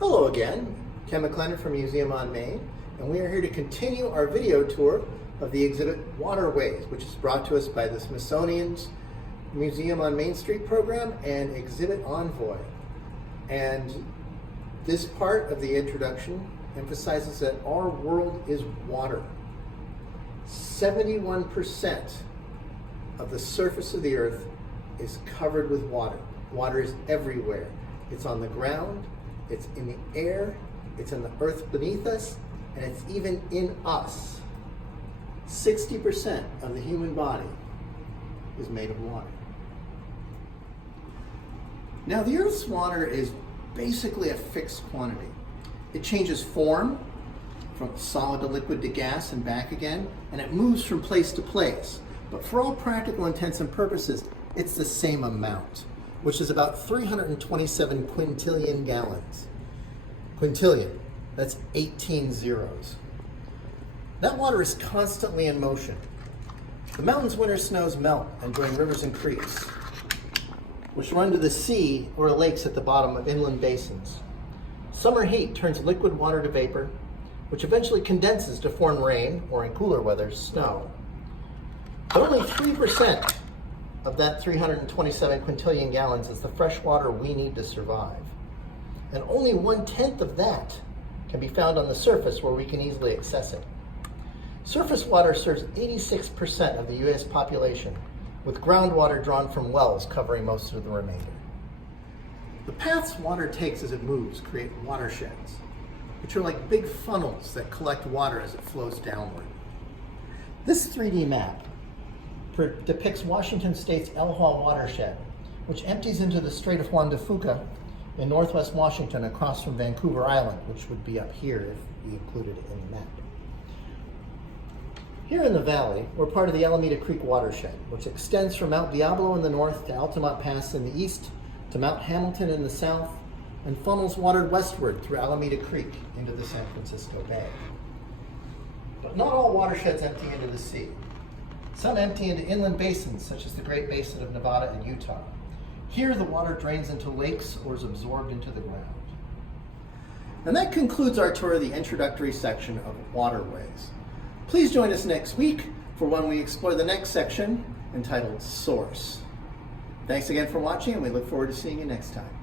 Hello again, Ken McLennan from Museum on Main, and we are here to continue our video tour of the exhibit Waterways, which is brought to us by the Smithsonian's Museum on Main Street program and Exhibit Envoy. And this part of the introduction emphasizes that our world is water. 71% of the surface of the earth is covered with water. Water is everywhere. It's on the ground, it's in the air, it's in the earth beneath us, and it's even in us. 60% of the human body is made of water. Now, the Earth's water is basically a fixed quantity. It changes form from solid to liquid to gas and back again, and it moves from place to place. But for all practical intents and purposes, it's the same amount, which is about 327 quintillion gallons. Quintillion, that's 18 zeros. That water is constantly in motion. The mountains' winter snows melt and join rivers and creeks, which run to the sea or lakes at the bottom of inland basins. Summer heat turns liquid water to vapor, which eventually condenses to form rain, or in cooler weather, snow. But only 3% of that 327 quintillion gallons is the fresh water we need to survive. And only 1/10 of that can be found on the surface where we can easily access it. Surface water serves 86% of the US population, with groundwater drawn from wells covering most of the remainder. The paths water takes as it moves create watersheds, which are like big funnels that collect water as it flows downward. This 3D map depicts Washington State's El Hall watershed, which empties into the Strait of Juan de Fuca in northwest Washington across from Vancouver Island, which would be up here if we included it in the map. Here in the valley, we're part of the Alameda Creek watershed, which extends from Mount Diablo in the north to Altamont Pass in the east, to Mount Hamilton in the south, and funnels water westward through Alameda Creek into the San Francisco Bay. But not all watersheds empty into the sea. Some empty into inland basins, such as the Great Basin of Nevada and Utah. Here, the water drains into lakes or is absorbed into the ground. And that concludes our tour of the introductory section of Waterways. Please join us next week for when we explore the next section entitled Source. Thanks again for watching, and we look forward to seeing you next time.